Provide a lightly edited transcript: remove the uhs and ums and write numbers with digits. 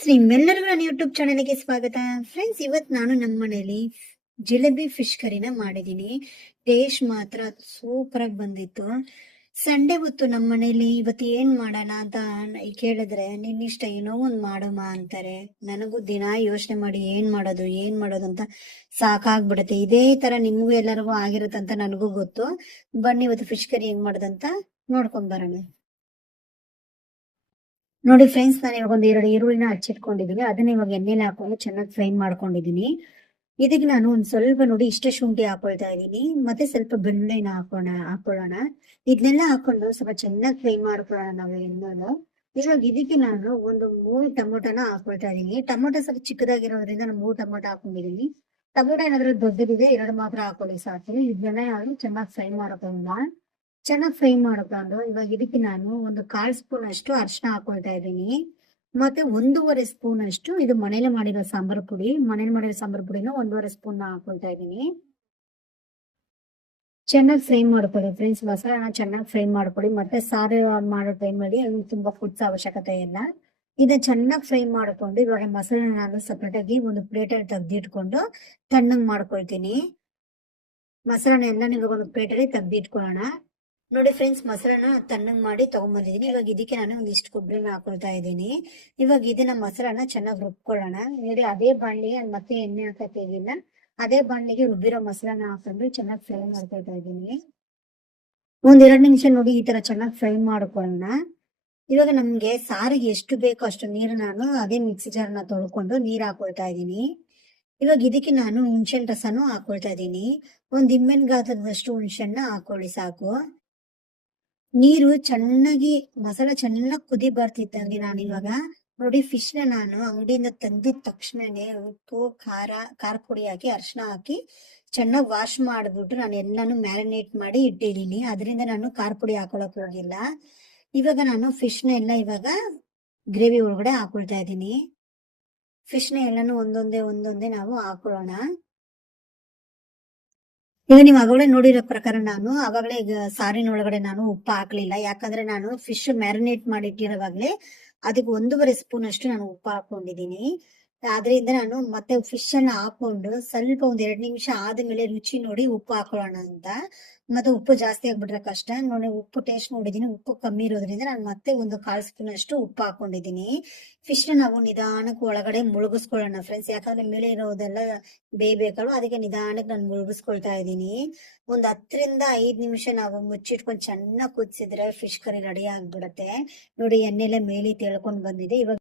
Friends, ನಿಮ್ಮೆಲ್ಲರಿಗೂ ನನ್ನ YouTube ಚಾನಲ್ಗೆ ಸ್ವಾಗತ. ಫ್ರೆಂಡ್ಸ್, ಇವತ್ತು ನಾನು ನಮ್ಮ ಮನೇಲಿ ಜಿಲೇಬಿ ಫಿಶ್ ಕರಿನ ಮಾಡಿದ್ದೀನಿ. ಟೇಸ್ಟ್ ಮಾತ್ರ ಸೂಪರ್ ಆಗಿ ಬಂದಿತ್ತು. ಸಂಡೇ ಹೊತ್ತು ನಮ್ಮ ಮನೇಲಿ ಇವತ್ತು ಏನ್ ಮಾಡೋಣ ಅಂತ ಕೇಳಿದ್ರೆ, ನಿನ್ನಿಷ್ಟ ಏನೋ ಒಂದ್ ಮಾಡಮ್ಮ ಅಂತಾರೆ. ನನಗೂ ದಿನ ಯೋಚನೆ ಮಾಡಿ ಏನ್ ಮಾಡೋದು ಅಂತ ಸಾಕಾಗ್ಬಿಡುತ್ತೆ. ಇದೇ ತರ ನಿಮ್ಗೂ ಎಲ್ಲರಿಗೂ ಆಗಿರುತ್ತಂತ ನನಗೂ ಗೊತ್ತು. ಬನ್ನಿ ಇವತ್ತು ಫಿಶ್ ಕರಿ ಹೆಂಗ್ ಮಾಡೋದಂತ ನೋಡ್ಕೊಂಡ್ ಬರೋಣ. ನೋಡಿ ಫ್ರೆಂಡ್ಸ್, ನಾನು ಇವಾಗ ಒಂದ್ 2 ಈರುಳ್ಳಿನ ಹಚ್ಚಿಟ್ಕೊಂಡಿದ್ದೀನಿ. ಅದನ್ನ ಇವಾಗ ಎಣ್ಣೆಲಿ ಹಾಕೊಂಡು ಚೆನ್ನಾಗಿ ಫ್ರೈ ಮಾಡ್ಕೊಂಡಿದ್ದೀನಿ. ಇದಕ್ಕೆ ನಾನು ಒಂದ್ ಸ್ವಲ್ಪ ನೋಡಿ ಇಷ್ಟೇ ಶುಂಠಿ ಹಾಕೊಳ್ತಾ ಇದ್ದೀನಿ, ಮತ್ತೆ ಸ್ವಲ್ಪ ಬೆಳ್ಳುಳ್ಳಿನ ಹಾಕೊಳ್ಳೋಣ. ಇದನ್ನೆಲ್ಲ ಹಾಕೊಂಡು ಸ್ವಲ್ಪ ಚೆನ್ನಾಗಿ ಫ್ರೈ ಮಾಡ್ಕೊಳ್ಳೋಣ ನಾವು ಎಣ್ಣೆಲು. ಇವಾಗ ಇದಕ್ಕೆ ನಾನು ಒಂದು 3 ಟೊಮೊಟೊನ ಹಾಕೊಳ್ತಾ ಇದೀನಿ. ಟೊಮೊಟೊ ಸ್ವಲ್ಪ ಚಿಕ್ಕದಾಗಿರೋದ್ರಿಂದ ನಾನು 3 ಟೊಮೊಟೊ ಹಾಕೊಂಡಿದೀನಿ. ಟೊಮೊಟೊ ಏನಾದ್ರೂ ದೊಡ್ಡದಿದೆ 2 ಮಾತ್ರ ಹಾಕೊಳ್ಳಿ ಸಾಕು. ಇದನ್ನೆಲ್ಲ ನಾನು ಚೆನ್ನಾಗಿ ಫ್ರೈ ಮಾಡ್ಕೊಂಡು ಇವಾಗ ಇದಕ್ಕೆ ನಾನು ಒಂದು 1/4 ಸ್ಪೂನ್ ಅಷ್ಟು ಅರಿಶಿನ ಹಾಕೊಳ್ತಾ ಇದ್ದೀನಿ. ಮತ್ತೆ 1.5 ಸ್ಪೂನ್ ಅಷ್ಟು ಇದು ಮನೇಲಿ ಮಾಡಿರೋ ಸಾಂಬಾರ್ ಪುಡಿನ 1.5 ಸ್ಪೂನ್ ಹಾಕೊಳ್ತಾ ಇದ್ದೀನಿ. ಚೆನ್ನಾಗಿ ಫ್ರೈ ಮಾಡ್ಕೊಳ್ಳಿ ಫ್ರೆಂಡ್ಸ್. ಮಸಾಲಾನ ಚೆನ್ನಾಗಿ ಫ್ರೈ ಮಾಡ್ಕೊಳ್ಳಿ. ಮತ್ತೆ ಸಾರು ಮಾಡೋ ಟೈಮಲ್ಲಿ ತುಂಬಾ ಕುದಿಸೋ ಅವಶ್ಯಕತೆ ಇಲ್ಲ. ಇದನ್ನ ಚೆನ್ನಾಗಿ ಫ್ರೈ ಮಾಡ್ಕೊಂಡು ಇವಾಗ ಮಸಾಲ ನಾನು ಸಪರೇಟ್ ಆಗಿ ಒಂದು ಪ್ಲೇಟಲ್ಲಿ ತೆಗೆದಿಟ್ಕೊಂಡು ತಣ್ಣಗ್ ಮಾಡ್ಕೊಳ್ತೀನಿ. ಮಸಾಲಾನ ಎಲ್ಲ ಇವಾಗ ಒಂದು ಪ್ಲೇಟಲ್ಲಿ ತೆಗೆದಿಟ್ಕೊಳ್ಳೋಣ. ನೋಡಿ ಫ್ರೆಂಡ್ಸ್, ಮಸಾಲಾನ ತಣ್ಣಗ್ ಮಾಡಿ ತಗೊಂಡ್ಬಂದಿದ್ದೀನಿ. ಇವಾಗ ಇದಕ್ಕೆ ನಾನು ಒಂದಿಷ್ಟು ಕೊಬ್ಬರಿನ ಹಾಕೊಳ್ತಾ ಇದ್ದೀನಿ. ಇವಾಗ ಇದನ್ನ ಮಸಾಲಾನ ಚೆನ್ನಾಗಿ ರುಬ್ಕೊಳ್ಳೋಣ. ನೋಡಿ, ಅದೇ ಬಾಣಲಿಗೆ ಮತ್ತೆ ಎಣ್ಣೆ ಹಾಕತ್ತಿಲ್ಲ, ಅದೇ ಬಾಣಲಿಗೆ ರುಬ್ಬಿರೋ ಮಸಾಲಾನ ಹಾಕೊಂಡು ಚೆನ್ನಾಗಿ ಫ್ರೈ ಮಾಡ್ಕೊಳ್ತಾ ಇದ್ದೀನಿ. 1-2 ನಿಮಿಷ ನೋಡಿ ಈ ತರ ಚೆನ್ನಾಗಿ ಫ್ರೈ ಮಾಡ್ಕೊಳ್ಳೋಣ. ಇವಾಗ ನಮ್ಗೆ ಸಾರಿಗೆ ಎಷ್ಟು ಬೇಕೋ ಅಷ್ಟು ನೀರು ನಾನು ಅದೇ ಮಿಕ್ಸಿ ಜಾರ್ನ ತೊಳ್ಕೊಂಡು ನೀರ್ ಹಾಕೊಳ್ತಾ ಇದ್ದೀನಿ. ಇವಾಗ ಇದಕ್ಕೆ ನಾನು ಹುಣ್ಸೆನ್ ರಸನೂ ಹಾಕೊಳ್ತಾ ಇದ್ದೀನಿ. ಒಂದ್ ನಿಂಬೆಹಣ್ಣು ಗಾತ್ರದಷ್ಟು ಹುಣ್ಸೆನ್ನ ಹಾಕೊಳ್ಳಿ ಸಾಕು. ನೀರು ಚೆನ್ನಾಗಿ ಮಸಾಲ ಚೆನ್ನಾಗಿ ಕುದಿ ಬರ್ತಿದ್ದಂಗೆ ನಾನು ಇವಾಗ ನೋಡಿ ಫಿಶ್ ನಾನು ಅಂಗಡಿಯಿಂದ ತಂದಿದ ತಕ್ಷಣನೇ ಉಪ್ಪು, ಖಾರ ಪುಡಿ ಹಾಕಿ ಅರಿಶಿನ ಹಾಕಿ ಚೆನ್ನಾಗಿ ವಾಶ್ ಮಾಡ್ಬಿಟ್ಟು ನಾನು ಎಲ್ಲಾನು ಮ್ಯಾರಿನೇಟ್ ಮಾಡಿ ಇಟ್ಟಿದ್ದೀನಿ. ಅದರಿಂದ ನಾನು ಖಾರ ಪುಡಿ ಹಾಕೊಳಕ್ ಹೋಗಿಲ್ಲ. ಇವಾಗ ನಾನು ಫಿಶ್ನ ಇವಾಗ ಗ್ರೇವಿ ಒಳಗಡೆ ಹಾಕೊಳ್ತಾ ಇದ್ದೀನಿ. ಫಿಶ್ನ ಎಲ್ಲಾನು ಒಂದೊಂದೇ ನಾವು ಹಾಕೊಳ್ಳೋಣ. ಈಗ ನೀವು ಆವಾಗಲೇ ನೋಡಿರೋ ಪ್ರಕಾರ ನಾನು ಆವಾಗಲೇ ಸಾರಿನೊಳಗಡೆ ನಾನು ಉಪ್ಪು ಹಾಕ್ಲಿಲ್ಲ. ಯಾಕಂದ್ರೆ ನಾನು ಫಿಶ್ ಮ್ಯಾರಿನೇಟ್ ಮಾಡಿಟ್ಟಿರೋವಾಗ್ಲೇ ಅದಕ್ಕೆ 1.5 ಸ್ಪೂನ್ ಅಷ್ಟು ನಾನು ಉಪ್ಪು ಹಾಕೊಂಡಿದ್ದೀನಿ. ಆದ್ರಿಂದ ನಾನು ಮತ್ತೆ ಫಿಶ್ ಅನ್ನ ಹಾಕೊಂಡು ಸ್ವಲ್ಪ 1-2 ನಿಮಿಷ ಆದ್ಮೇಲೆ ರುಚಿ ನೋಡಿ ಉಪ್ಪು ಹಾಕೊಳ್ಳೋಣ ಅಂತ. ಮತ್ತೆ ಉಪ್ಪು ಜಾಸ್ತಿ ಆಗ್ಬಿಟ್ರೆ ಕಷ್ಟ. ನೋಡಿ, ಉಪ್ಪು ಟೇಸ್ಟ್ ನೋಡಿದೀನಿ, ಉಪ್ಪು ಕಮ್ಮಿ ಇರೋದ್ರಿಂದ ನಾನು ಮತ್ತೆ ಒಂದು 1/4 ಸ್ಪೂನ್ ಅಷ್ಟು ಉಪ್ಪು ಹಾಕೊಂಡಿದ್ದೀನಿ. ಫಿಶ್ ನಾವು ನಿಧಾನಕ್ಕೆ ಒಳಗಡೆ ಮುಳುಗಿಸ್ಕೊಳ್ಳೋಣ ಫ್ರೆಂಡ್ಸ್. ಯಾಕಂದ್ರೆ ಮೇಲೆ ಇರೋದೆಲ್ಲ ಬೇಯ್ಬೇಕಲ್ವ, ಅದಕ್ಕೆ ನಿಧಾನಕ್ಕೆ ನಾನು ಮುಳುಗಿಸ್ಕೊಳ್ತಾ ಇದ್ದೀನಿ. ಒಂದ್ 10-5 ನಿಮಿಷ ನಾವು ಮುಚ್ಚಿಟ್ಕೊಂಡು ಚೆನ್ನಾಗಿ ಕುದಿಸಿದ್ರೆ ಫಿಶ್ ಕರಿ ರೆಡಿ ಆಗ್ಬಿಡತ್ತೆ. ನೋಡಿ, ಎಣ್ಣೆಲ್ಲ ಮೇಲೆ ತೇಳ್ಕೊಂಡ್ ಬಂದಿದೆ. ಇವಾಗ